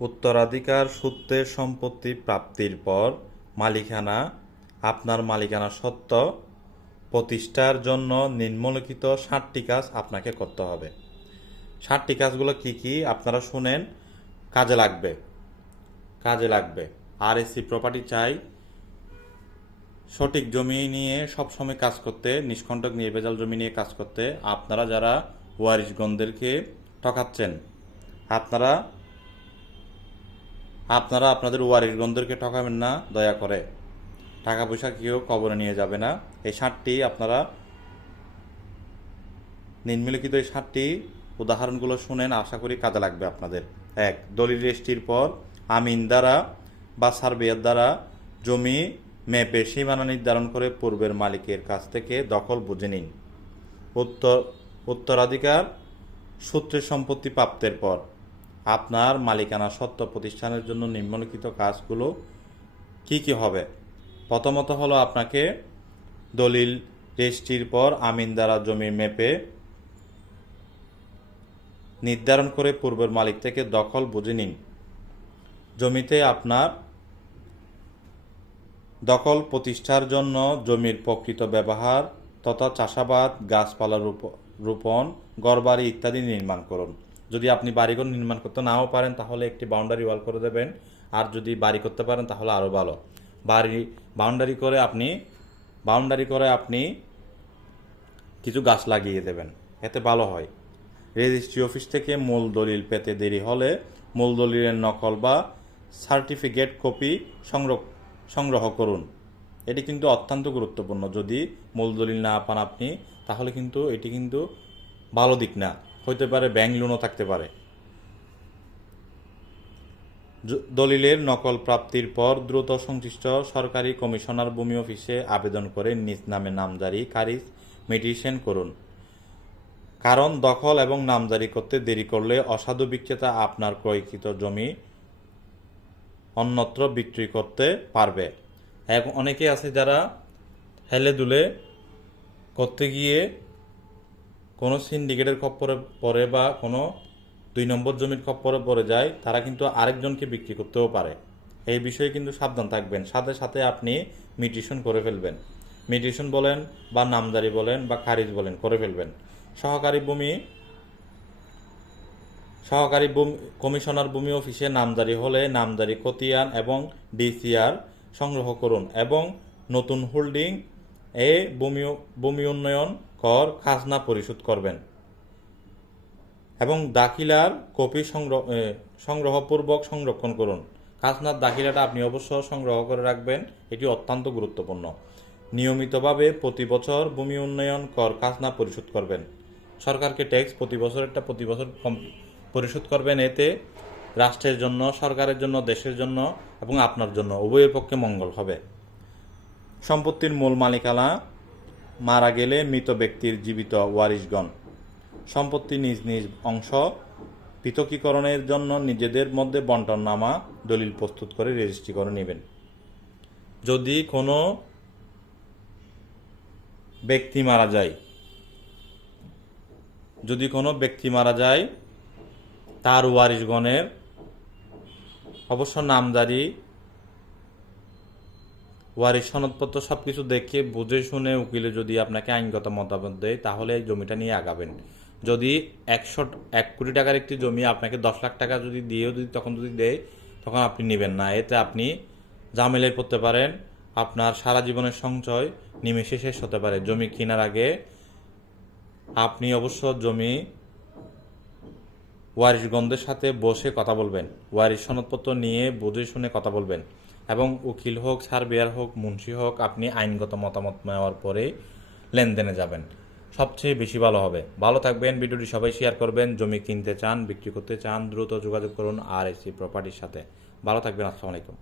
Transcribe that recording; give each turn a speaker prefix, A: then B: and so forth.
A: উত্তরাধিকার সূত্রে সম্পত্তি প্রাপ্তির পর মালিকানা, আপনার মালিকানা সত্ত্ব প্রতিষ্ঠার জন্য নিম্নলিখিত ষাটটি কাজ আপনাকে করতে হবে। ষাটটি কাজগুলো কি কি আপনারা শুনেন? কাজে লাগবে। কাজে লাগবে। আর এসি প্রপার্টি চাই। সঠিক জমি নিয়ে সবসময় কাজ করতে, নিষ্কণ্টক নির্ভেজাল জমি নিয়ে কাজ করতে আপনারা যারা ওয়ারিশগণদেরকে ঠকাচ্ছেন, আপনারা আপনারা আপনাদের ওয়ারিশগণদেরকে ঠকাবেন না, দয়া করে। টাকা পয়সা কেউ কবরে নিয়ে যাবে না। এই ষাটটি আপনারা নিম্নলিখিত এই ষাটটি উদাহরণগুলো শুনেন, আশা করি কাজে লাগবে আপনাদের। এক, দলিল রেজিস্ট্রির পর আমিন দ্বারা বা সার্ভেয়ার দ্বারা জমি ম্যাপে সীমানা নির্ধারণ করে পূর্বের মালিকের কাছ থেকে দখল বুঝে নিন। উত্তর, উত্তরাধিকার সূত্রে সম্পত্তি প্রাপ্তের পর আপনার মালিকানা সত্ত্ব প্রতিষ্ঠানের জন্য নিম্নলিখিত কাজগুলো কি কি হবে? প্রথমত হলো আপনাকে দলিল রেজিস্ট্রির পর আমিন দ্বারা জমির মেপে নির্ধারণ করে পূর্বের মালিক থেকে দখল বুঝে নিন। জমিতে আপনার দখল প্রতিষ্ঠার জন্য জমির প্রকৃত ব্যবহার তথা চাষাবাদ, গাছপালা রোপ- রোপণ, ঘরবাড়ি ইত্যাদি নির্মাণ করুন। যদি আপনি বাড়িঘর নির্মাণ করতে নাও পারেন, তাহলে একটি বাউন্ডারি ওয়াল করে দেবেন। আর যদি বাড়ি করতে পারেন, তাহলে আরও ভালো। বাড়ি বাউন্ডারি করে আপনি বাউন্ডারি করে আপনি কিছু গাছ লাগিয়ে দেবেন। এতে ভালো হয়। রেজিস্ট্রি অফিস থেকে মূল দলিল পেতে দেরি হলে মূল দলিলের নকল বা সার্টিফিকেট কপি সংগ্রহ সংগ্রহ করুন। এটি কিন্তু অত্যন্ত গুরুত্বপূর্ণ। যদি মূল দলিল না পান আপনি, তাহলে কিন্তু এটি কিন্তু ভালো দিক না। হইতে পারে, ব্যাংক লোনও থাকতে পারে। দলিলের নকল প্রাপ্তির পর দ্রুত সংশ্লিষ্ট সরকারি কমিশনার ভূমি অফিসে আবেদন করে নিজ নামে নামজারি খারিজ মেডিসিন করুন। কারণ দখল এবং নামজারি করতে দেরি করলে অসাধু বিক্রেতা আপনার ক্রয়কৃত জমি অন্যত্র বিক্রি করতে পারবে। অনেকে আছে যারা হেলে দুলে করতে গিয়ে কোনো সিন্ডিকেটের খপ্পরে পরে বা কোনো দুই নম্বর জমির খপ্পরে পরে যায়, তারা কিন্তু আরেকজনকে বিক্রি করতেও পারে। এই বিষয়ে কিন্তু সাবধান থাকবেন। সাথে সাথে আপনি মিটিশন করে ফেলবেন। মিটিশন বলেন বা নামজারি বলেন বা খারিজ বলেন, করে ফেলবেন। সহকারী ভূমি সহকারী ভূমি, কমিশনার ভূমি অফিসে নামজারি হলে নামজারি খতিয়ান এবং ডিসিআর সংগ্রহ করুন এবং নতুন হোল্ডিং এ ভূমি ভূমি উন্নয়ন কর খাজনা পরিশোধ করবেন। এবং দাখিলার কপি সংগ্রহ সংগ্রহপূর্বক সংরক্ষণ করুন। খাজনার দাখিলাটা আপনি অবশ্য সংগ্রহ করে রাখবেন, এটি অত্যন্ত গুরুত্বপূর্ণ। নিয়মিতভাবে প্রতি বছর ভূমি উন্নয়ন কর খাজনা পরিশোধ করবেন। সরকারকে ট্যাক্স প্রতি বছরেরটা প্রতি বছর পরিশোধ করবেন, এতে রাষ্ট্রের জন্য, সরকারের জন্য, দেশের জন্য এবং আপনার জন্য, উভয়ের পক্ষে মঙ্গল হবে। সম্পত্তির মূল মালিকানা, মারা গেলে মৃত ব্যক্তির জীবিত ওয়ারিশগণ। সম্পত্তি নিজ নিজ অংশ পৃথকীকরণের জন্য নিজেদের মধ্যে বন্টন নামা দলিল প্রস্তুত করে রেজিস্ট্রি করে নেবেন। যদি কোনো ব্যক্তি মারা যায়, যদি কোনো ব্যক্তি মারা যায়, তার ওয়ারিশগণের অবশ্য নামজারি ওয়ারিশ সনদপত্র সব কিছু দেখে বুঝে শুনে উকিলে যদি আপনাকে আইনগত মতামত দেয়, তাহলে এই জমিটা নিয়ে আগাবেন। যদি একশো, এক কোটি টাকার একটি জমি আপনাকে দশ লাখ টাকা যদি দিয়েও যদি তখন যদি দেয়, তখন আপনি নেবেন না। এতে আপনি ঝামেলায় পড়তে পারেন, আপনার সারা জীবনের সঞ্চয় নিমেষে শেষ হতে পারে। জমি কেনার আগে আপনি অবশ্য জমি ওয়ারিশগণদের সাথে বসে কথা বলবেন। ওয়ারিশ সনদপত্র নিয়ে বুঝে শুনে কথা বলবেন। এবং উকিল হোক সার্বিয়ার হোক, মুন্সি হোক, আপনি আইনগত মতামত নেওয়ার পরে লেনদেনে যাবেন। সবচেয়ে বেশি ভালো হবে। ভালো থাকবেন, ভিডিওটি সবাই শেয়ার করবেন, জমি কিনতে চান, বিক্রি করতে চান, দ্রুত যোগাযোগ করুন আর এসি প্রপার্টির সাথে। ভালো থাকবেন, আসসালামু আলাইকুম।